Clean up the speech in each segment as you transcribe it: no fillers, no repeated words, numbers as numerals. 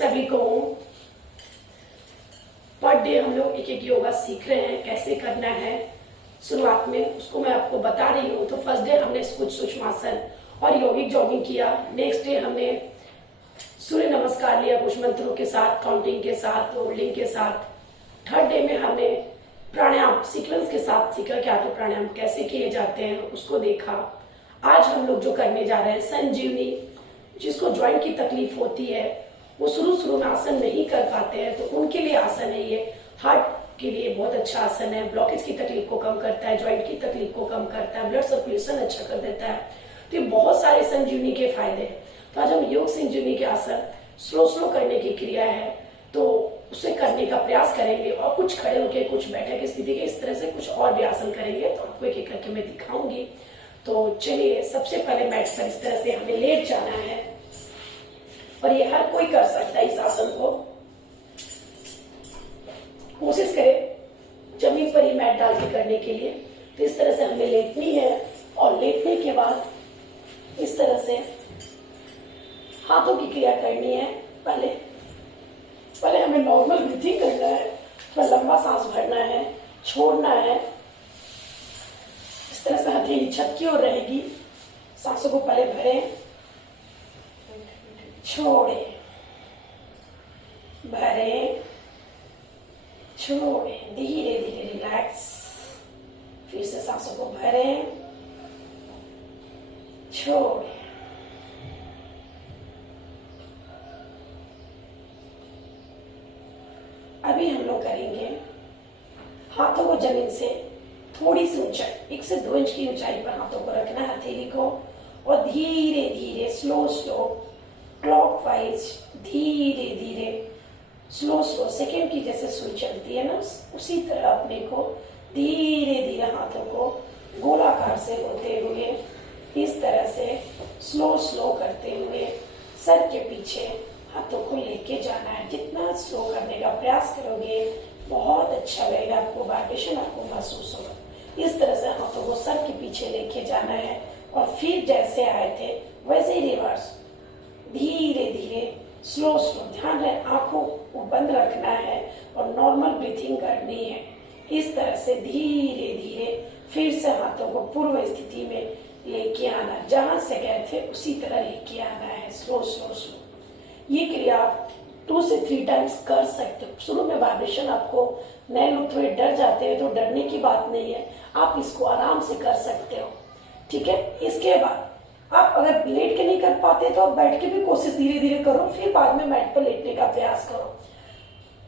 सभी को per day हम लोग एक एक योगा सीख रहे हैं, कैसे करना है। शुरुआत में उसको मैं आपको बता रही हूँ। तो फर्स्ट डे हमने कुछ सूक्ष्मासन और यौगिक जॉगिंग किया। नेक्स्ट डे हमने सूर्य नमस्कार लिया कुछ मंत्रों के साथ, काउंटिंग के साथ, होल्डिंग के साथ। थर्ड डे में हमने प्राणायाम सीक्वेंस के साथ सीखा, क्या तो प्राणायाम कैसे किए जाते हैं उसको देखा। आज हम लोग जो करने जा रहे हैं संजीवनी, जिसको ज्वाइंट की तकलीफ होती है, वो शुरू में आसन नहीं कर पाते हैं, तो उनके लिए आसन है ये। हार्ट के लिए बहुत अच्छा आसन है, ब्लॉकेज की तकलीफ को कम करता है, ज्वाइंट की तकलीफ को कम करता है, ब्लड सर्कुलेशन अच्छा कर देता है। तो ये बहुत सारे संजीवनी के फायदे हैं। तो आज हम योग संजीवनी के आसन स्लो करने की क्रिया है, तो उसे करने का प्रयास करेंगे। और कुछ खड़े होकर, कुछ बैठे की स्थिति के, इस तरह से कुछ और भी आसन करेंगे, तो आपको एक एक करके मैं दिखाऊंगी। तो चलिए, सबसे पहले मैट पर इस तरह से हमें लेट जाना है, और ये हर कोई कर सकता है इस आसन को। कोशिश करें जमीन पर ही मैट डाल के करने के लिए। तो इस तरह से हमें लेटनी है, और लेटने के बाद इस तरह से हाथों की क्रिया करनी है। पहले हमें नॉर्मल ब्रीथिंग करना है, थोड़ा लंबा सांस भरना है, छोड़ना है। इस तरह से हथेली छत की ओर रहेगी। सांसों को पहले भरें, छोड़ें, भरें, छोड़ें, धीरे धीरे रिलैक्स। फिर से सांसों को भरें, छोड़ें। अभी हम लोग करेंगे हाथों को जमीन से थोड़ी सी ऊंचाई, 1 से 2 इंच की ऊंचाई पर हाथों को रखना है, हथेली को, और धीरे धीरे स्लो क्लॉकवाइज, धीरे धीरे स्लो सेकंड की जैसे सुई चलती है ना, उसी तरह अपने को धीरे धीरे हाथों को गोलाकार से होते हुए इस तरह से स्लो करते हुए सर के पीछे हाथों को लेके जाना है। जितना स्लो करने का प्रयास करोगे बहुत अच्छा लगेगा, आपको वाइब्रेशन आपको महसूस होगा। इस तरह से हाथों को सर के पीछे लेके जाना है, और फिर जैसे आए थे वैसे ही रिवर्स, धीरे धीरे स्लो। ध्यान रहे आंखों को बंद रखना है और नॉर्मल ब्रीथिंग करनी है। इस तरह से धीरे धीरे फिर से हाथों को पूर्व स्थिति में लेके आना, जहां से गए थे उसी तरह लेके आना है, स्लो। ये क्रिया आप 2 से 3 टाइम्स कर सकते हो। शुरू में वाइब्रेशन आपको, नए लोग थोड़े डर जाते हैं, तो डरने की बात नहीं है, आप इसको आराम से कर सकते हो। ठीक है। इसके बाद आप अगर लेट के नहीं कर पाते तो आप बैठ के भी कोशिश धीरे धीरे करो, फिर बाद में मैट पर लेटने का प्रयास करो।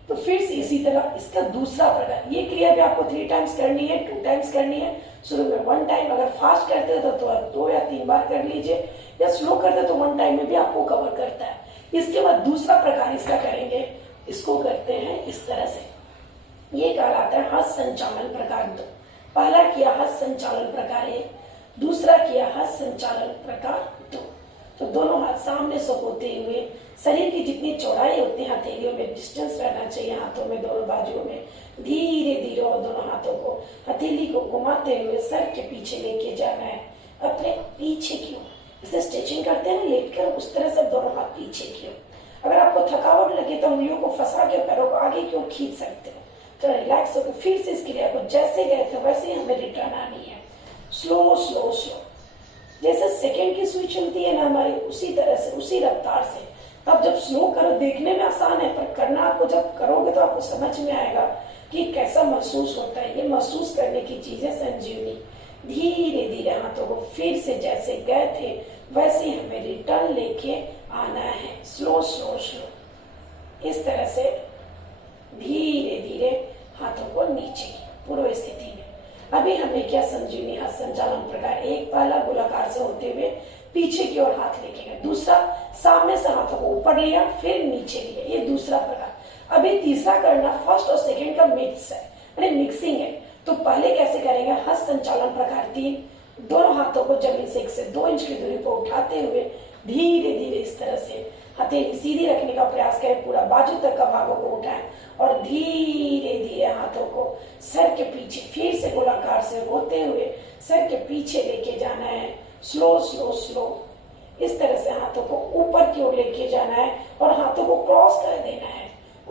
तो फिर से इसी तरह इसका दूसरा प्रकार, ये क्रिया भी आपको 3 टाइम्स करनी है, 2 टाइम्स करनी है। शुरू में 1 टाइम, अगर फास्ट करते हो तो 2 या 3 बार कर लीजिए, या स्लो करते तो 1 टाइम में भी आपको कवर करता है। इसके बाद दूसरा प्रकार इसका करेंगे, इसको करते हैं इस तरह से। ये कहलाता है हस्त संचालन प्रकार 2। पहला किया हस्त संचालन प्रकार 1, दूसरा किया हस्त संचालन प्रकार 2। तो दोनों हाथ सामने से होते हुए, शरीर की जितनी चौड़ाई होती है हथेलियों में डिस्टेंस रहना चाहिए, हाथों में दोनों बाजुओं में धीरे धीरे, और दोनों हाथों को हथेली को घुमाते हुए सर के पीछे लेके जाना है, अपने पीछे की ओर। जैसे स्ट्रेचिंग करते हैं ना लेट कर, उस तरह से दोनों हाथ पीछे की ओर। अगर आपको थकावट लगे तो उंगलियों को फंसा के पैरों को आगे की ओर खींच सकते हो। तो रिलैक्स होकर फिर से इस क्रिया को जैसे गए थे वैसे ही हमें रिटर्न आनी है, स्लो। जैसे सेकंड की सुई चलती है ना हमारी, उसी तरह से, उसी रफ्तार से। अब जब स्लो करो, देखने में आसान है, पर करना आपको जब करोगे तो आपको समझ में आएगा कि कैसा महसूस होता है। ये महसूस करने की चीज है संजीवनी। धीरे धीरे हाथों को फिर से जैसे गए थे वैसे ही हमें रिटर्न लेके आना है, स्लो। इस तरह से धीरे धीरे हाथों को नीचे की पूर्व स्थिति में। अभी हमने क्या संजीवनी हस्त संचालन प्रकार 1, पहला गोलाकार से होते हुए पीछे की ओर हाथ लेके गए, दूसरा सामने से हाथों को ऊपर लिया फिर नीचे लिया, ये दूसरा प्रकार। अभी तीसरा करना फर्स्ट और सेकंड का मिक्स है, यानी मिक्सिंग है। तो पहले कैसे करेंगे, हस्त संचालन प्रकार 3, दोनों हाथों को जमीन से 1 से 2 इंच की दूरी पर उठाते हुए धीरे धीरे इस तरह से हथेली सीधी रखने का प्रयास करें, पूरा बाजू तक का भागों को उठाएं, और धीरे धीरे हाथों को सर के पीछे फिर से गोलाकार से होते हुए सर के पीछे लेके जाना है, स्लो। इस तरह से हाथों को ऊपर की ओर लेके जाना है और हाथों को क्रॉस कर देना है।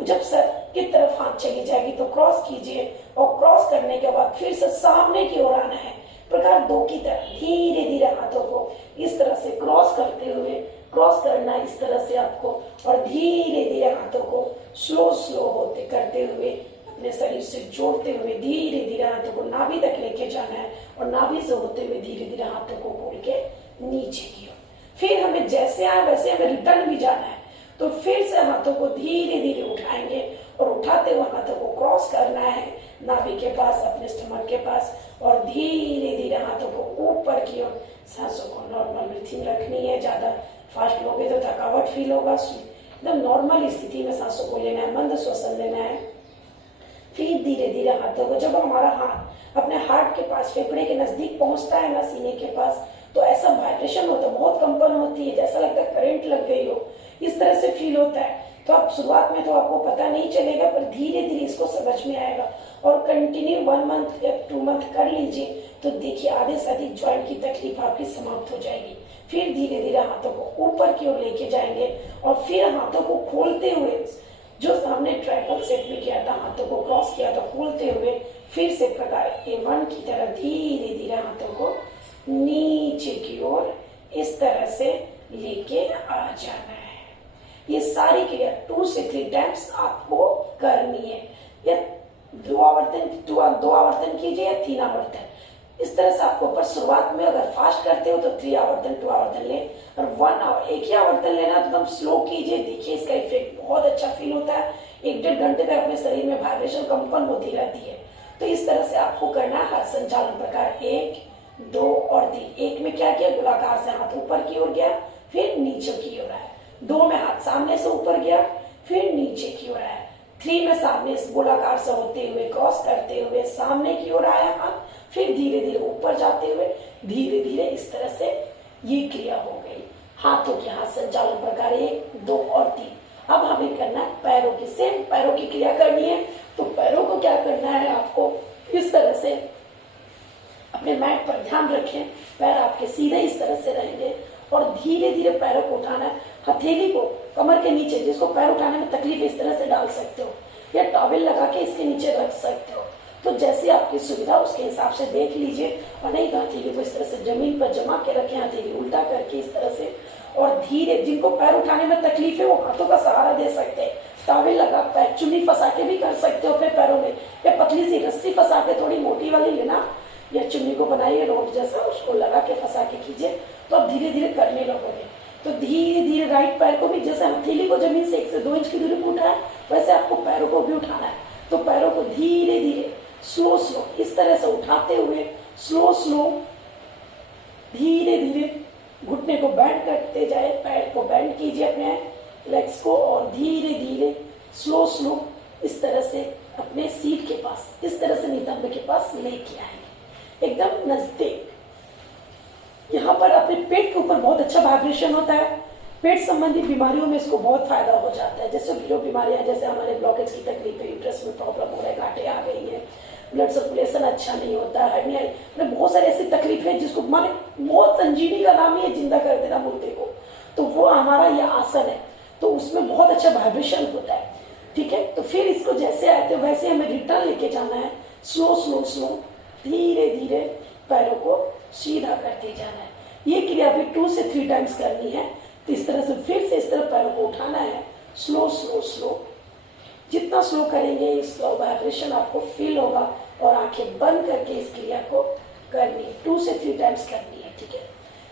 जब सर की तरफ हाथ चली जाएगी तो क्रॉस कीजिए और क्रॉस करने के बाद फिर से सामने की ओर आना है। प्रकार 2 की तरफ धीरे धीरे हाथों को इस तरह से क्रॉस करते हुए क्रॉस करना इस तरह से आपको, और धीरे धीरे हाथों को स्लो स्लो होते करते हुए अपने शरीर से जोड़ते हुए धीरे धीरे हाथों को नाभि तक लेके जाना है और नाभि से होते हुए धीरे धीरे हाथों को खोल के नीचे की ओर। फिर हमें जैसे आए वैसे हमें रिटर्न भी जाना है, तो फिर से हाथों को धीरे धीरे उठाएंगे और उठाते हुए हाथों को क्रॉस करना है नाभि के पास, अपने स्टमक के पास, और धीरे धीरे हाथों को ऊपर की ओर। सांसों को नॉर्मल ब्रीथिंग रखनी है, ज्यादा फास्ट लोगे तो थकावट फील होगा। एकदम नॉर्मल स्थिति में सांसों को लेना है, मंद श्वसन लेना है। फिर धीरे धीरे हाथों को, जब हमारा हाथ अपने हार्ट के पास फेफड़े के नजदीक पहुंचता है ना सीने के पास, तो ऐसा वाइब्रेशन होता है, बहुत कंपन होती है, जैसा लगता है करंट लग गई हो, इस तरह से फील होता है। तो आप शुरुआत में तो आपको पता नहीं चलेगा, पर धीरे धीरे इसको समझ में आएगा और कंटिन्यू 1 मंथ या 2 मंथ कर लीजिए, तो देखिए आधे से अधिक ज्वाइंट की तकलीफ आपकी समाप्त हो जाएगी। फिर धीरे धीरे हाथों को ऊपर की ओर लेके जाएंगे और फिर हाथों को खोलते हुए, जो हमने ट्रायंगल सेट में किया था, हाथों को क्रॉस किया था, खोलते हुए फिर से प्रकार A1 की तरह धीरे धीरे हाथों को नीचे की ओर इस तरह से लेके आ जाना है। ये सारी क्रिया 2 से 3 टाइम्स आपको करनी है। या 2 आवर्तन कीजिए या 3 आवर्तन, इस तरह से आपको। पर शुरुआत में अगर फास्ट करते हो तो 3 आवर्तन 2 आवर्तन ले, और 1 आवर एक ही आवर्तन लेना तो एकदम स्लो कीजिए। देखिए इसका इफेक्ट बहुत अच्छा फील होता है। 1-1.5 घंटे तक अपने शरीर में वाइब्रेशन कंपन होती रहती है। तो इस तरह से आपको करना है हाथ संचालन प्रकार 1, 2 और 3। 1 में क्या किया, गोलाकार से हाथ ऊपर की ओर गया, फिर नीचे की ओर आया। 2 में हाथ सामने से ऊपर गया, फिर नीचे की ओर आया। 3 में सामने से गोलाकार से होते हुए क्रॉस करते हुए सामने की ओर आया हाथ, फिर धीरे धीरे ऊपर जाते हुए धीरे धीरे इस तरह से ये क्रिया हो गई हाथों के हाथ संचालन प्रकार 1, 2 और 3। अब हमें करना है पैरों की, सेम पैरों की क्रिया करनी है। तो पैरों को क्या करना है, आपको इस तरह से अपने मैट पर ध्यान रखें, पैर आपके सीधे इस तरह से रहेंगे और धीरे धीरे पैरों को उठाना है। हथेली को कमर के नीचे, जिसको पैर उठाने में तकलीफ, इस तरह से डाल सकते हो या टॉवेल लगा के इसके नीचे रख सकते हो। तो जैसे आपकी सुविधा उसके हिसाब से देख लीजिए, और नहीं तो हथेली को इस तरह से जमीन पर जमा के रखें, हथेली उल्टा करके इस तरह से। और धीरे, जिनको पैर उठाने में तकलीफ है वो हाथों का सहारा दे सकते हैं, टॉवेल लगा, पैर चुन्नी फंसा के भी कर सकते हो अपने पैरों में, या पतली सी रस्सी फंसा के, थोड़ी मोटी वाली लेना या चुन्नी को बनाइए रोड जैसा, उसको लगा के फंसा के कीजिए। तो अब धीरे धीरे करने लगोगे। तो धीरे धीरे राइट पैर को भी, जैसे हथेली को जमीन से 1 से 2 इंच की दूरी पर उठाए, वैसे आपको पैरों को भी उठाना है। तो पैरों को धीरे धीरे स्लो स्लो इस तरह से उठाते हुए स्लो स्लो धीरे धीरे घुटने को बेंड करते जाए, पैर को बेंड कीजिए अपने लेग्स को, और धीरे धीरे स्लो स्लो इस तरह से अपने सीट के पास, इस तरह से नितंब के पास लेके आएंगे, एकदम नजदीक। यहाँ पर अपने पेट के ऊपर बहुत अच्छा वाइब्रेशन होता है। पेट संबंधी बीमारियों में इसको बहुत फायदा हो जाता है। जैसे जो बीमारियां, जैसे हमारे ब्लॉकेज की तकलीफ है, यूट्रस में प्रॉब्लम हो रहा है, गांठें आ गई है, ब्लड सर्कुलेशन अच्छा नहीं होता है, बहुत सारी ऐसी तकलीफ है जिसको माने बहुत, संजीवनी का नाम ही है जिंदा कर देना मुर्दे को, तो वो हमारा यह आसन है। तो उसमें बहुत अच्छा वाइब्रेशन होता है। ठीक है, तो फिर इसको जैसे आए थे वैसे हमें रिटर्न लेके जाना है। स्लो स्लो स्लो धीरे धीरे पैरों को सीधा करते जाना है। ये क्रिया भी 2 से 3 टाइम्स करनी है। तो इस तरह से फिर से इस तरह पैरों को उठाना है, स्लो स्लो स्लो। जितना स्लो करेंगे इसका वाइब्रेशन आपको फील होगा, और आंखें बंद करके इस क्रिया को करनी है। 2 से 3 टाइम्स करनी है। ठीक है,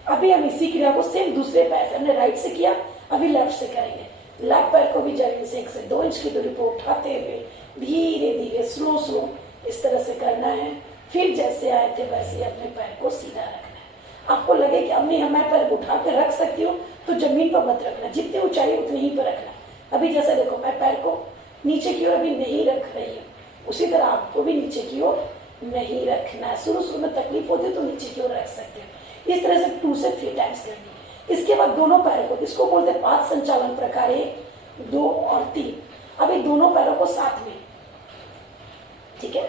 अभी हम इसी क्रिया को सेम दूसरे पैर से, हमने राइट से किया, अभी लेफ्ट से करेंगे। लेफ्ट पैर को भी जमीन से 1 से 2 इंच की दूरी पर उठाते हुए धीरे धीरे स्लो स्लो इस तरह से करना है। फिर जैसे आए थे वैसे अपने पैर को सीधा रखना है। आपको लगे कि अब नहीं मैं पैर उठा के रख सकती हूँ, तो जमीन पर मत रखना, जितनी ऊंचाई उतनी ही पर रखना। अभी जैसे देखो मैं पैर को नीचे की ओर अभी नहीं रख रही हूँ, उसी तरह आपको भी नीचे की ओर नहीं रखना है। शुरू शुरू में तकलीफ होती है तो नीचे की ओर रख सकते हो। इस तरह से 2 से 3 टाइम्स करनी है। इसके बाद दोनों पैरों को, इसको बोलते हैं पाद संचालन प्रकार 1, 2 और 3। अभी दोनों पैरों को साथ में, ठीक है,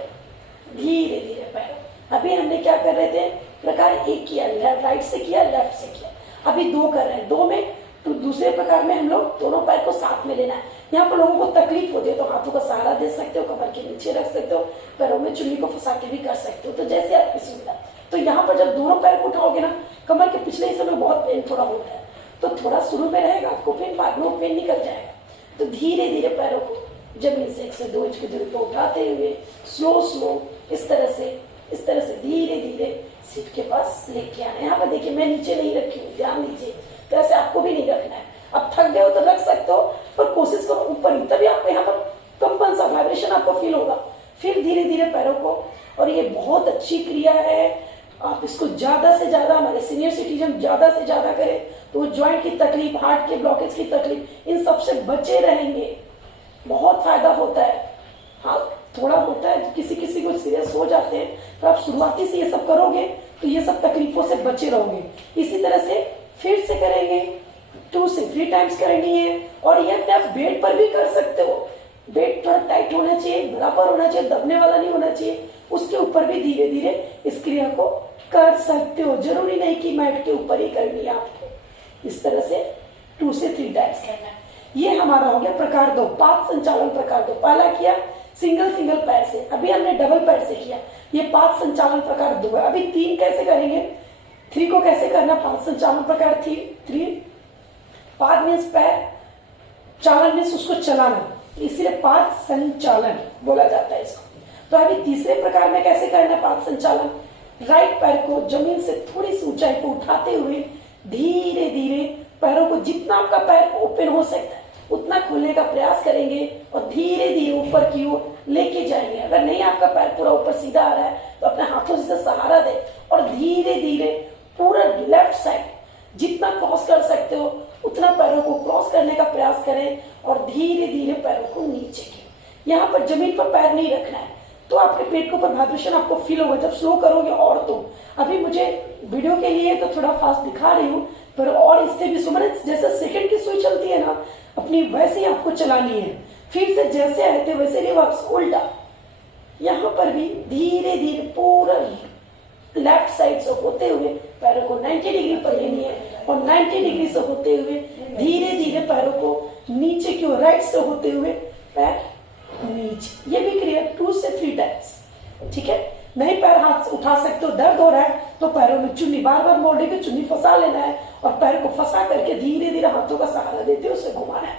धीरे धीरे पैरों। अभी हमने क्या कर रहे थे, प्रकार 1 किया, राइट से किया, लेफ्ट से किया। अभी 2 कर रहे हैं। 2 में तो दूसरे प्रकार में हम लोग दोनों पैर को साथ में लेना है। यहाँ पर लोगों को तकलीफ होती है तो हाथों का सहारा दे सकते हो, कमर के नीचे रख सकते हो, पैरों में चुन्नी को फंसा के भी कर सकते हो, तो जैसे आपकी सुविधा। तो यहाँ पर जब दोनों पैर को उठाओगे ना, कमर के पिछले हिस्से में बहुत पेन थोड़ा होता है, तो थोड़ा शुरू में रहेगा आपको पेन, बाद में वो पेन निकल जाएगा। तो धीरे धीरे पैरों को जमीन से 1 से 2 इंच की दूरी पर उठाते हुए स्लो इस तरह से धीरे धीरे सीट के पास लेके आना है। यहाँ पर देखिए मैं नीचे नहीं रखी हूँ, ध्यान दीजिए, तो ऐसे आपको भी नहीं रखना है। अब थक गए हो तो रख सकते हो, पर कोशिश करो ऊपर ही, तभी आपको यहाँ पर कंपन सा वाइब्रेशन आपको फील होगा। फिर धीरे धीरे पैरों को, और ये बहुत अच्छी क्रिया है, आप इसको ज्यादा से ज्यादा, हमारे सीनियर सिटीजन ज्यादा से ज्यादा करें तो ज्वाइंट की तकलीफ, हार्ट के ब्लॉकेज की तकलीफ, इन सबसे बचे रहेंगे। बहुत फायदा होता है। हाँ थोड़ा होता है, किसी किसी को सीरियस हो जाते हैं, तो आप शुरुआती से ये सब करोगे तो ये सब तकलीफों से बचे रहोगे। इसी तरह से फिर से करेंगे, 2 से 3 टाइम्स करनी है। और ये आप बेड पर भी कर सकते हो, बेड थोड़ा टाइट होना चाहिए, बराबर होना चाहिए, दबने वाला नहीं होना चाहिए, उसके ऊपर भी धीरे धीरे इस क्रिया को कर सकते हो। जरूरी नहीं कि मैट के ऊपर ही करनी है आपको, इस तरह से 2 से 3 टाइम्स करना है। ये हमारा हो गया प्रकार 2, पाद संचालन प्रकार 2। पहला किया सिंगल पैर से, अभी हमने डबल पैर से किया, ये पाद संचालन प्रकार 2 है। अभी 3 कैसे करेंगे, 3 को कैसे करना, पाद संचालन प्रकार 3। पाद मीन्स पैर, चालन मीन्स उसको चलाना, इसीलिए पाद संचालन बोला जाता है इसको। तो अभी तीसरे प्रकार में कैसे करना है पाद संचालन, राइट पैर को जमीन से थोड़ी सी ऊंचाई पर उठाते हुए धीरे धीरे पैरों को, जितना आपका पैर ओपन हो सकता है उतना खोलने का प्रयास करेंगे और धीरे धीरे ऊपर की ओर लेके जाएंगे। अगर नहीं आपका पैर पूरा ऊपर सीधा आ रहा है तो अपने हाथों से सहारा दे और धीरे धीरे पूरा लेफ्ट साइड जितना क्रॉस कर सकते हो उतना पैरों को क्रॉस करने का प्रयास करें और धीरे धीरे पैरों को नीचे की। यहाँ पर जमीन पर पैर नहीं रखना है, तो आपके पेट के ऊपर वाइब्रेशन आपको फील होगा जब स्लो करोगे। और तो अभी मुझे वीडियो के लिए तो थोड़ा फास्ट दिखा रही हूँ, पर और इससे भी सुमन जैसे सेकंड की सुई चलती है ना अपनी, वैसे ही आपको चलानी है। फिर से जैसे आए थे वैसे रिवर्स उल्टा, यहाँ पर भी धीरे धीरे पूरा लेफ्ट साइड से होते हुए पैरों को 90 डिग्री पर लेनी है और 90 डिग्री से होते हुए धीरे धीरे पैरों को नीचे की ओर, राइट से होते हुए पैर नीचे। ये भी क्रिया 2 से 3 टाइम्स, ठीक है। नहीं पैर हाथ से उठा सकते हो, दर्द हो रहा है तो पैरों में चुन्नी बार बार मोड़ने की चुन्नी फंसा लेना है और पैर को फंसा करके धीरे धीरे हाथों का सहारा देते हुए उसे घुमाना है।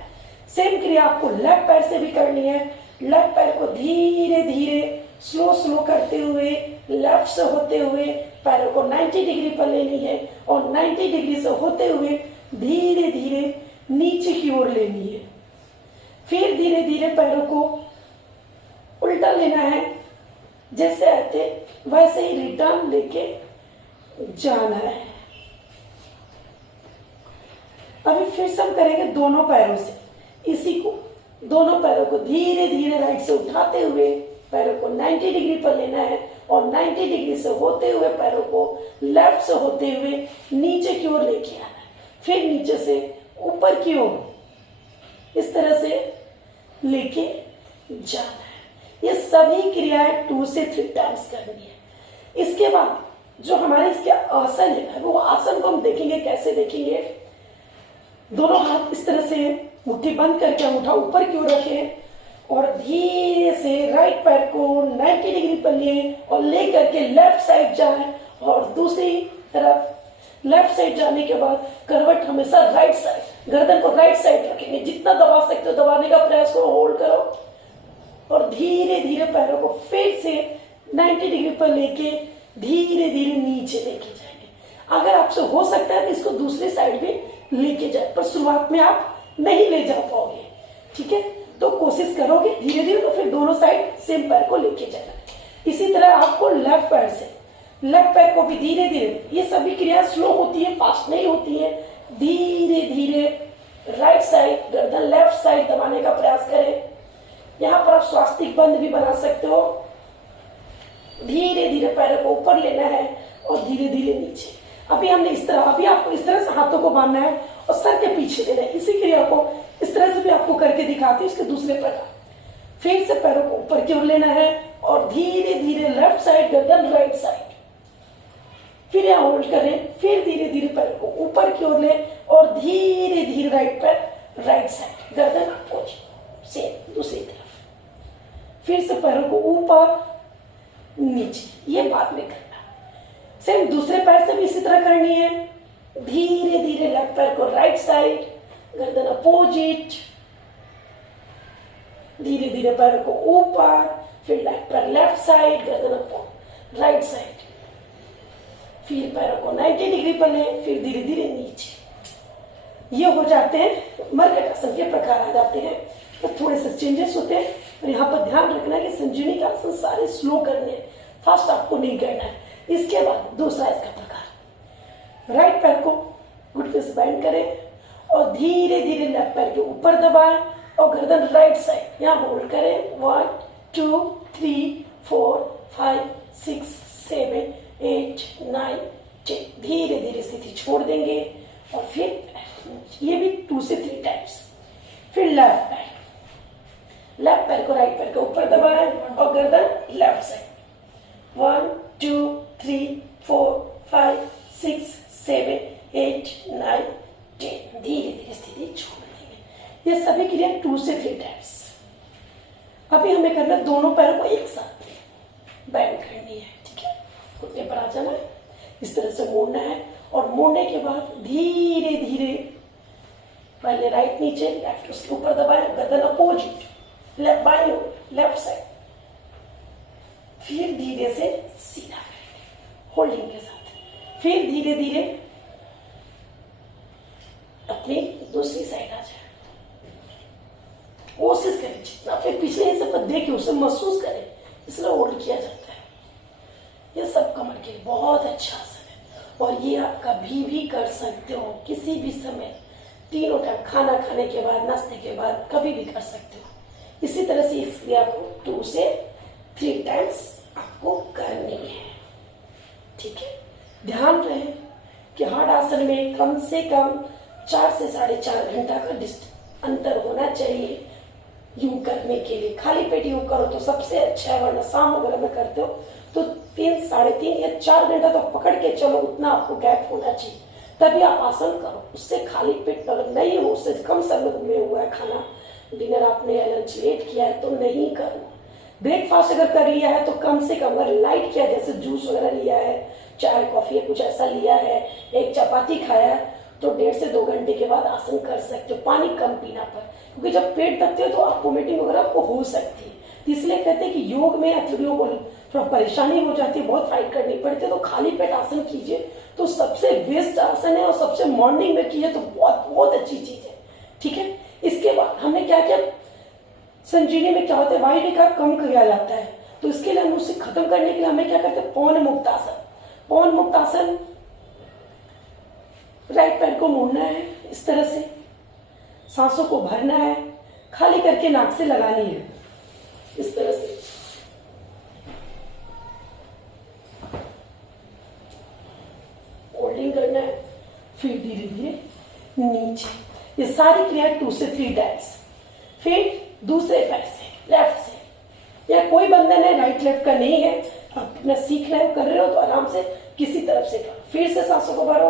सेम क्रिया आपको लेफ्ट पैर से भी करनी है। लेफ्ट पैर को धीरे धीरे स्लो करते हुए लेफ्ट से होते हुए पैरों को 90 डिग्री पर लेनी है और 90 डिग्री से होते हुए धीरे धीरे नीचे की ओर लेनी है। फिर धीरे धीरे पैरों को उल्टा लेना है, जैसे आते वैसे ही रिटर्न लेके जाना है। अभी फिर से हम करेंगे दोनों पैरों से इसी को, दोनों पैरों को धीरे धीरे राइट से उठाते हुए पैरों को 90 डिग्री पर लेना है और 90 डिग्री से होते हुए पैरों को लेफ्ट से होते हुए नीचे की ओर लेके आना है। फिर नीचे से ऊपर की ओर इस तरह से लेके जाना है। ये सभी क्रियाएं 2 से 3 टाइम्स करनी है। इसके बाद जो हमारे इसके आसन है वो आसन को हम देखेंगे, कैसे देखेंगे। दोनों हाथ इस तरह से मुट्ठी बंद करके अंगूठा ऊपर की ओर रखें और धीरे से राइट पैर को 90 डिग्री पर लिए और ले करके लेफ्ट साइड जाए और दूसरी तरफ लेफ्ट साइड जाने के बाद करवट हमेशा राइट साइड, गर्दन को राइट साइड रखेंगे। जितना दबा सकते हो दबाने का प्रयास करो, होल्ड करो और धीरे धीरे पैरों को फिर से 90 डिग्री पर लेके धीरे धीरे नीचे लेके जाएंगे। अगर आपसे हो सकता है तो इसको दूसरी साइड भी लेके जाए, पर शुरुआत में आप नहीं ले जा पाओगे, ठीक है। तो कोशिश करोगे धीरे धीरे तो फिर दोनों साइड सेम पैर को लेके जाना। इसी तरह आपको लेफ्ट पैर से, लेफ्ट पैर को भी धीरे धीरे, ये सभी क्रिया स्लो होती है, फास्ट नहीं होती है। धीरे धीरे राइट साइड गर्दन लेफ्ट साइड दबाने का प्रयास करें। यहाँ पर आप स्वास्तिक बंद भी बना सकते हो। धीरे धीरे पैरों को ऊपर लेना है और धीरे धीरे नीचे। अभी हमने इस तरह, अभी आपको इस तरह से हाथों को बांधना है और सर के पीछे देना है। इसी क्रिया को इस तरह से भी आपको करके दिखाती हूँ, इसके दूसरे प्रकार। फिर से पैरों को ऊपर की ओर लेना है और धीरे धीरे लेफ्ट साइड गर्दन राइट साइड, फिर यहाँ होल्ड करें। फिर धीरे धीरे पैरों को ऊपर की ओर ले और धीरे धीरे राइट पैर राइट साइड, गर्दन अपोजिट, सेम दूसरी तरफ। फिर से पैरों को ऊपर नीचे, ये बाद में करना। सेम दूसरे पैर से भी इसी तरह करनी है। धीरे धीरे लेफ्ट पैर को राइट साइड, गर्दन अपोजिट, धीरे धीरे पैरों को ऊपर, फिर लेफ्ट पैर लेफ्ट साइड, गर्दन अपोजिट राइट साइड, फिर पैरों को 90 डिग्री पर लें, फिर धीरे धीरे नीचे। ये हो जाते हैं मर्कट आसन के प्रकार आ जाते हैं। तो थोड़े से चेंजेस होते हैं और यहाँ पर ध्यान रखना है कि संजीवनी का आसन सारे स्लो करने हैं, फास्ट आपको नहीं करना है। इसके बाद दूसरा इसका प्रकार, राइट पैर को घुटने से बेंड करें और धीरे धीरे लेफ्ट पैर के ऊपर दबाएं और गर्दन राइट साइड यहाँ होल्ड करें। 1 2 3 4 5 6 7 8 9 10, धीरे धीरे स्थिति छोड़ देंगे और फिर ये भी 2 से 3 टाइम्स। फिर लेफ्ट पैर को राइट पैर के ऊपर दबाएं और गर्दन लेफ्ट साइड। 1 2 3 4 5 6 7 8 9 10, धीरे धीरे स्थिति छोड़ देंगे। ये सभी क्रिया 2 से 3 टाइम्स। अभी हमें करना है दोनों पैरों को एक साथ बैंड करनी है, ठीक है। घुटने पर आ जाना है, इस तरह से मोड़ना है और मोड़ने के बाद धीरे धीरे पहले राइट नीचे, लेफ्ट उसके ऊपर दबाएं, गर्दन अपोजिट, लेफ्ट बाईं ओर लेफ्ट साइड, फिर धीरे से सीधा करेंगे होल्डिंग के साथ। फिर धीरे धीरे अपनी दूसरी साइड आ जाए। कोशिश करें जितना फिर पिछले हिस्से पर देखे उसे महसूस करें, इसलिए होल्ड किया जाता है। ये सब कमर के लिए बहुत अच्छा आसन है और ये आप कभी भी कर सकते हो, किसी भी समय, तीनों टाइम, खाना खाने के बाद, नाश्ते के बाद, कभी भी कर सकते हो। इसी तरह से इस क्रिया को 2 से 3 टाइम्स आपको करनी है, ठीक है। ध्यान रहे कि हार्ड आसन में कम से कम 4 से 4.5 घंटा का अंतर होना चाहिए योग करने के लिए। खाली पेट योग करो तो सबसे अच्छा है, वरना शाम वगैरह में करते हो तो 3, 3.5 या 4 घंटा तो पकड़ के चलो, उतना आपको गैप होना चाहिए, तभी आप आसन करो। उससे खाली पेट अगर नहीं हो, उससे कम समय में हुआ है खाना, डिनर आपने या लंच लेट किया है तो नहीं करना। ब्रेकफास्ट अगर कर लिया है तो कम से कम, अगर लाइट किया जैसे जूस वगैरह लिया है, चाय कॉफी या कुछ ऐसा लिया है, एक चपाती खाया है, तो 1.5 से 2 घंटे के बाद आसन कर सकते हो, पानी कम पीना पर, क्योंकि जब पेट दबते हो तो आप वोमिटिंग वगैरह आपको हो सकती है। इसलिए कहते हैं कि योग में एथलीटों को थोड़ा परेशानी हो जाती है, बहुत फाइट करनी पड़ती है, तो खाली पेट आसन कीजिए तो सबसे बेस्ट आसन है और सबसे मॉर्निंग में कीजिए तो बहुत बहुत अच्छी चीज है, ठीक है। इसके बाद हमने क्या किया, संजीवनी में क्या होता है, वायु विकार कम किया जाता है, तो इसके लिए हम उसे खत्म करने के लिए हमें क्या करते हैं, पवन मुक्त आसन। पवन मुक्त आसन, राइट पैर को मोड़ना है इस तरह से, सांसों को भरना है, खाली करके नाक से लगानी है इस तरह से, होल्डिंग करना है, फिर धीरे धीरे नीचे। ये सारी क्रिया 2 से 3 टाइम्स। फिर दूसरे पैर से, लेफ्ट से, या कोई बंधन है राइट लेफ्ट का नहीं है, आप अपना सीख रहे हो, कर रहे हो तो आराम से किसी तरफ से करो। फिर से सांसों को भरो,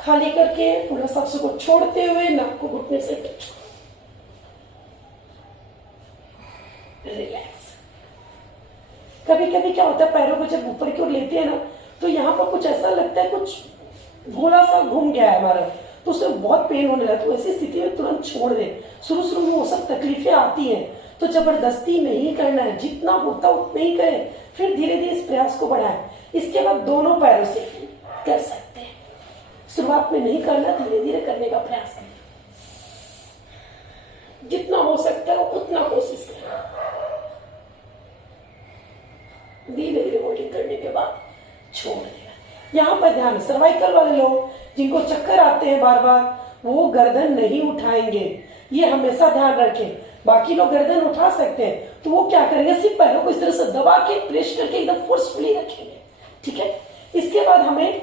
खाली करके पूरा सांसों को छोड़ते हुए नाक को घुटने से टच करो, रिलैक्स। कभी कभी क्या होता है, पैरों को जब ऊपर की ओर लेते हैं ना तो यहाँ पर कुछ ऐसा लगता है, कुछ गोला सा घूम गया है हमारा, तो उससे बहुत पेन होने लगता है। तो ऐसी स्थिति में तुरंत छोड़ दे। शुरू शुरू में वो सब तकलीफें आती हैं, तो जबरदस्ती नहीं करना है, जितना होता उतना ही करें, फिर धीरे धीरे इस प्रयास को बढ़ाएं। इसके बाद दोनों पैरों से कर सकते हैं, शुरुआत में नहीं करना, धीरे धीरे करने का प्रयास करें, जितना हो सकता है उतना कोशिश करें। धीरे धीरे होल्डिंग करने के बाद छोड़ देना। यहाँ पर ध्यान, सर्वाइकल वाले लोग जिनको चक्कर आते हैं बार बार, वो गर्दन नहीं उठाएंगे, ये हमेशा ध्यान रखें। बाकी लोग गर्दन उठा सकते हैं, तो वो क्या करेंगे, सिर्फ पैरों को इस तरह से दबा के प्रेस करके एकदम फोर्सफुली रखेंगे, ठीक है। इसके बाद हमें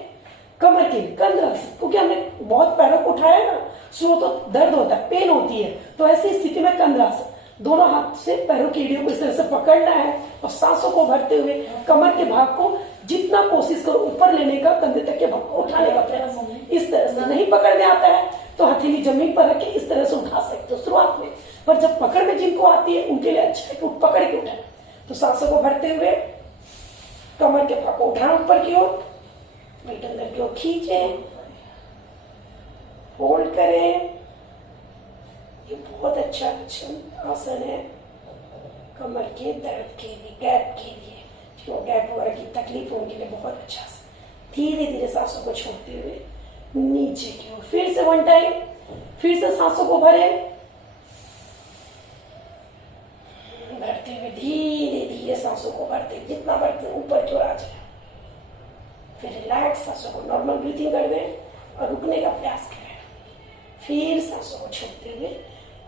कमर के कंधरासन, क्योंकि हमने बहुत पैरों को उठाया है ना, शुरू तो दर्द होता है, पेन होती है, तो ऐसी स्थिति में कंधरासन, दोनों हाथ से पैरों की एड़ियों को इस तरह से पकड़ना है और सांसों को भरते हुए कमर के भाग को जितना कोशिश करो ऊपर लेने का, कंधे तक के भाग को उठाने का प्रयास। इस तरह से नहीं पकड़ में आता है तो हथेली जमीन पर रख के इस तरह से उठा सकते हो शुरुआत में, पर जब पकड़ में जिनको आती है उनके लिए अच्छा है कि पकड़ के उठाए। तो सांसों को भरते हुए कमर के भाग को उठाएं ऊपर की ओर, पेट अंदर की ओर खींचे, होल्ड करें। ये बहुत अच्छा आसन है कमर के दर्द के लिए, गैप के लिए, जो गैप वगैरह की तकलीफ हो उनके लिए बहुत अच्छा आसन। धीरे धीरे सांसों को छोड़ते हुए नीचे की ओर, फिर से 1 टाइम, फिर से सांसों को भरे, भरते हुए धीरे धीरे सांसों को भरते, जितना भरते ऊपर की ओर आ जाए। फिर रिलैक्स सांसों को नॉर्मल ब्रीथिंग कर दें और रुकने का प्रयास करें। फिर सांसों को छोड़ते हुए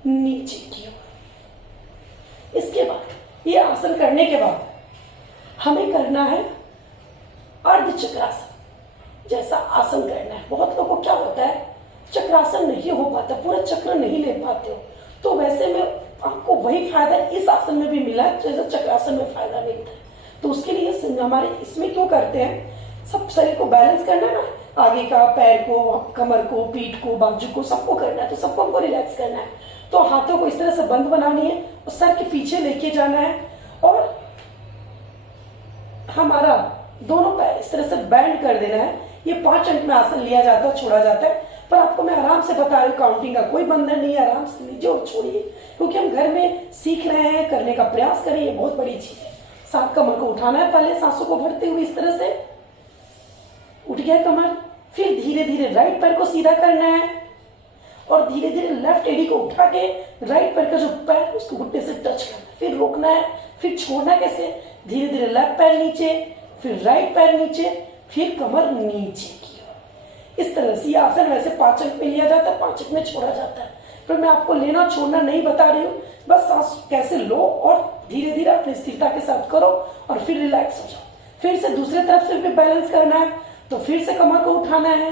नीचे की ओर। इसके बाद ये आसन करने के बाद हमें करना है अर्ध चक्रासन जैसा आसन करना है। बहुत लोगों को क्या होता है, चक्रासन नहीं हो पाता, पूरा चक्र नहीं ले पाते हो, तो वैसे में आपको वही फायदा इस आसन में भी मिला जैसे चक्रासन में फायदा मिलता है। तो उसके लिए हमारे इसमें क्यों करते हैं, सब शरीर को बैलेंस करना है ना, आगे का पैर को, कमर को, पीठ को, बाजू को, सबको करना है, तो सबको हमको रिलैक्स करना है। तो हाथों को इस तरह से बंद बनानी है और सर के पीछे लेके जाना है और हमारा दोनों पैर इस तरह से बैंड कर देना है। ये 5 अंक में आसन लिया जाता है, छोड़ा जाता है, पर आपको मैं आराम से बता रही हूँ, काउंटिंग का कोई बंधन नहीं है, आराम से लीजिए और छोड़िए, क्योंकि हम घर में सीख रहे हैं, करने का प्रयास करें, ये बहुत बड़ी चीज है। साथ कमर को उठाना है, पहले सांसों को भरते हुए इस तरह से उठ गया कमर, फिर धीरे धीरे राइट पैर को सीधा करना है और धीरे धीरे लेफ्ट एड़ी को उठा के राइट पैर का जो पैर उसको घुटने से टच करना है, फिर रोकना है, फिर छोड़ना कैसे, धीरे धीरे लेफ्ट पैर नीचे, फिर राइट पैर नीचे, फिर कमर नीचे की ओर। इस तरह से आसन वैसे 5 अंक में लिया जाता है, 5 अंक में छोड़ा जाता है, पर मैं आपको लेना छोड़ना नहीं बता रही हूँ, बस सांस कैसे लो और धीरे धीरे अपनी स्थिरता के साथ करो और फिर रिलैक्स हो जाओ। फिर से दूसरे तरफ से भी बैलेंस करना है, तो फिर से कमर को उठाना है,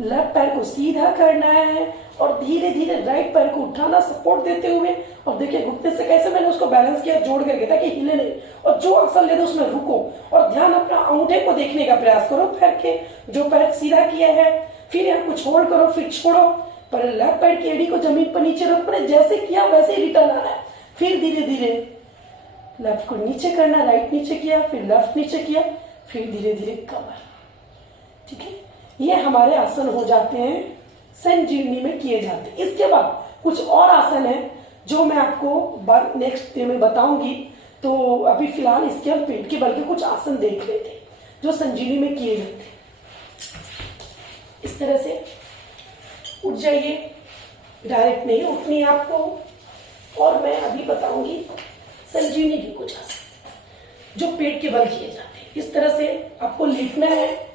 लेफ्ट पैर को सीधा करना है और धीरे धीरे राइट पैर को उठाना सपोर्ट देते हुए, और देखिए घुटने से कैसे मैंने उसको बैलेंस किया जोड़ करके ताकि हिले नहीं, और जो आसन ले दो उसमें रुको और ध्यान अपना अंगूठे को देखने का प्रयास करो पैर के, जो पैर सीधा किया है, फिर यहाँ कुछ होल्ड करो, फिर छोड़ो, पर लेफ्ट पैर की एड़ी को जमीन पर नीचे रख, मैंने जैसे किया वैसे ही रिटर्न आना है। फिर धीरे धीरे लेफ्ट को नीचे करना, राइट नीचे किया, फिर लेफ्ट नीचे किया, फिर धीरे धीरे कमर। ठीक है, ये हमारे आसन हो जाते हैं, संजीवनी में किए जाते हैं। इसके बाद कुछ और आसन है जो मैं आपको नेक्स्ट डे में बताऊंगी, तो अभी फिलहाल इसके हम पेट के बल के कुछ आसन देख लेते हैं जो संजीवनी में किए जाते हैं। इस तरह से उठ जाइए, डायरेक्ट नहीं उठनी है आपको, और मैं अभी बताऊंगी संजीवनी के कुछ आसन जो पेट के बल किए जाते हैं। इस तरह से आपको लेटना है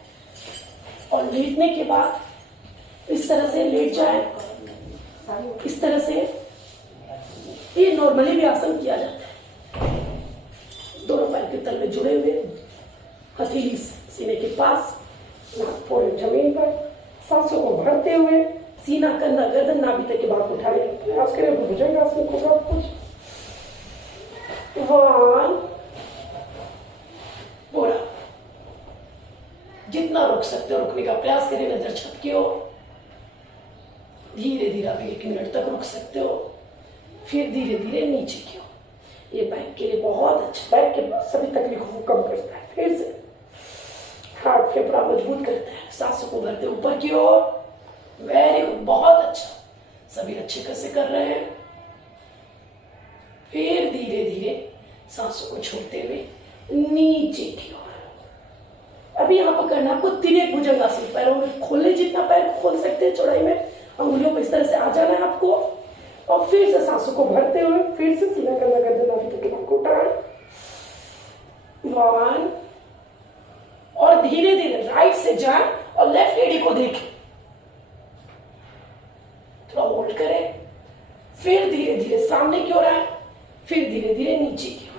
और लेटने के बाद इस तरह से लेट जाए, इस तरह से ये नॉर्मली भी आसन किया जाता है। दोनों पैर के तल में जुड़े हुए, हथेली सीने के पास, नाक फोड़े जमीन पर, सांसों को भरते हुए सीना, कंधा, गर्दन, नाभि तक के भाग उठाने का प्रयास करें। भुजंगासन को सब कुछ 1 पूरा जितना रुक सकते हो रुकने का प्रयास करें, नजर छत की ओर, धीरे धीरे अभी 1 मिनट तक रुक सकते हो, फिर धीरे धीरे नीचे की ओर। ये बैक के लिए बहुत अच्छा, बैक के सभी तकलीफों को कम करता है। फिर से हार्ट फेफड़ा मजबूत करता है। सांसों को भरते ऊपर की ओर, वेरी गुड, बहुत अच्छा, सभी अच्छे कैसे कर रहे हैं। फिर धीरे धीरे सांसों को छोड़ते हुए नीचे की ओर। अभी यहाँ पर करना आपको तिर्यक भुजंगासन, पैरों में खोलने जितना पैर खोल सकते हैं चौड़ाई में, अंगुलियों को इस तरह से आ जाना है आपको, और फिर से सांसों को भरते हुए फिर से सीना करना, गर्दन नाभि तक के भाग को उठाएं। 1 और धीरे धीरे राइट से जाएं और लेफ्ट एड़ी को देखें, थोड़ा होल्ड करें, फिर धीरे धीरे सामने की ओर आए, फिर धीरे धीरे नीचे की ओर।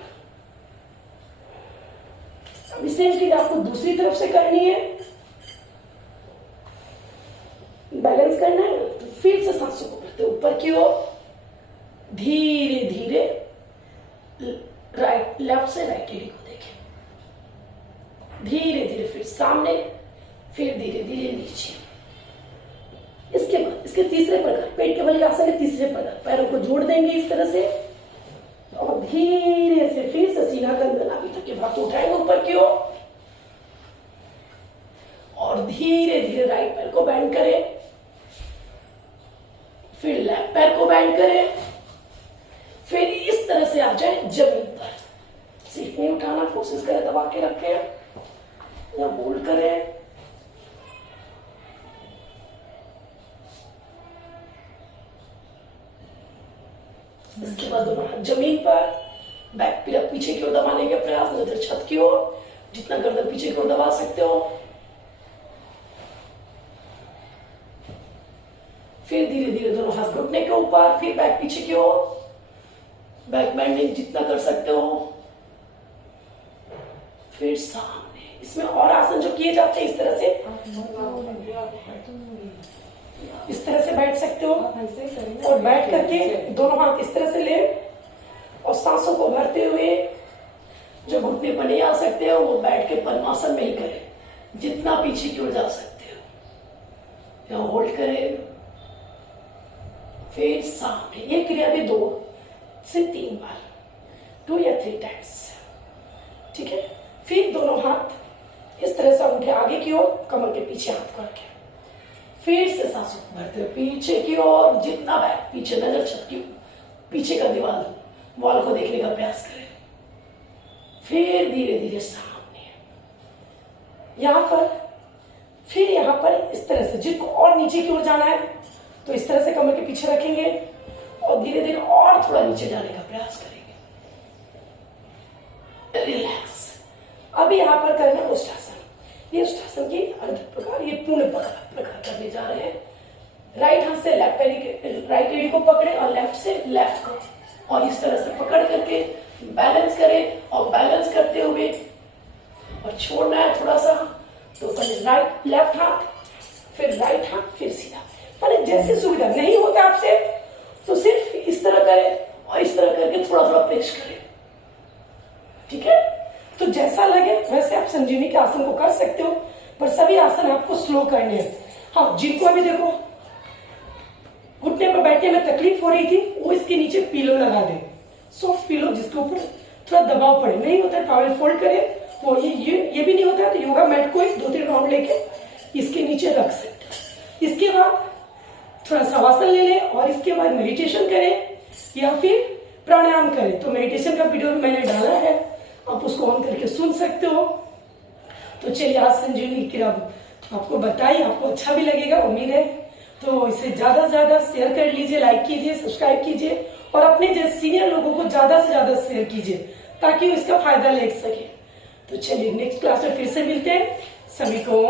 अभी सेम चीज आपको दूसरी तरफ से करनी है, बैलेंस करना है, तो फिर से सांसों को भरते ऊपर की ओर, धीरे धीरे राइट, लेफ्ट से राइट एड़ी को देखें, धीरे धीरे फिर सामने, फिर धीरे धीरे नीचे। इसके बाद इसके तीसरे प्रकार, पेट के बल के आसन के तीसरे प्रकार, पैरों को जोड़ देंगे इस तरह से और धीरे से फिर से सीना गर्दन अभी तक के हाथ उठाएंगे ऊपर की ओर और धीरे धीरे राइट पैर को बेंड करें, फिर लेफ्ट पैर को बेंड करें, फिर इस तरह से आ जाए जमीन पर। सीट नहीं उठाना, कोशिश करें दबा के रखें या होल्ड करें। इसके बाद दोनों हाथ जमीन पर, बैक पीछे की ओर दबाने का प्रयास, नजर छत की ओर, जितना गर्दन पीछे की ओर दबा सकते हो। फिर धीरे धीरे दोनों हाथ घुटने के ऊपर, फिर बैक पीछे की ओर, बैक बेंडिंग जितना कर सकते हो, फिर सामने। इसमें और आसन जो किए जाते हैं इस तरह से, इस तरह से बैठ सकते हो और बैठ करके दोनों हाथ इस तरह से ले और सांसों को भरते हुए, जो घुटने पर नहीं आ सकते हो वो बैठ के पद्मासन में ही करें, जितना पीछे की ओर जा सकते हो या होल्ड करें, फिर सामने। ये क्रिया भी 2 से 3 बार, 2 या 3 टाइम्स, ठीक है। फिर दोनों हाथ इस तरह से उठे आगे की ओर, कमर के पीछे हाथ को रखें, फिर से सांसों को भरते हुए पीछे की ओर, जितना बैक पीछे, नजर छत की पीछे का दीवार वॉल को देखने का प्रयास करें, फिर धीरे धीरे सामने। यहां पर फिर यहां पर इस तरह से, जिनको और नीचे की ओर जाना है तो इस तरह से कमर के पीछे रखेंगे और धीरे धीरे और थोड़ा नीचे जाने का प्रयास करेंगे। रिलैक्स। अभी यहां पर करना उष्टासन। ये उष्टासन की अर्ध प्रकार, ये पूर्ण प्रकार करने जा रहे हैं। राइट हाथ से राइट एड़ी को पकड़े और लेफ्ट से लेफ्ट को, और इस तरह से पकड़ करके बैलेंस करें और बैलेंस करते हुए और छोड़ना है थोड़ा सा, तो पहले राइट लेफ्ट हाथ, फिर राइट हाथ, फिर सीधा। पहले जैसे सुविधा नहीं होता आपसे तो सिर्फ इस तरह करें और इस तरह करके थोड़ा थोड़ा प्रेस करें, ठीक है। तो जैसा लगे वैसे आप संजीवनी के आसन को कर सकते हो, पर सभी आसन आपको स्लो करने हैं। हाँ, जिनको अभी देखो घुटने पर बैठने में तकलीफ हो रही थी, वो इसके नीचे पिलो लगा दे, सॉफ्ट पिलो जिसके ऊपर थोड़ा दबाव पड़े। नहीं होता टॉवेल फोल्ड करें, और ये भी नहीं होता है तो योगा मैट को 2-3 राउंड लेके इसके नीचे रख सकते हो। इसके बाद थोड़ा शवासन ले लें और इसके बाद मेडिटेशन करें या फिर प्राणायाम करें। तो मेडिटेशन का वीडियो भी मैंने डाला है, आप उसको ऑन करके सुन सकते हो। तो चलिए, आज संजीवनी की क्रिया आपको बताई, आपको अच्छा भी लगेगा उम्मीद है। तो इसे ज्यादा से ज्यादा शेयर कर लीजिए, लाइक कीजिए, सब्सक्राइब कीजिए और अपने जैसे सीनियर लोगों को ज्यादा से ज्यादा शेयर कीजिए ताकि वो इसका फायदा ले सके। तो चलिए, नेक्स्ट क्लास में फिर से मिलते हैं। सभी को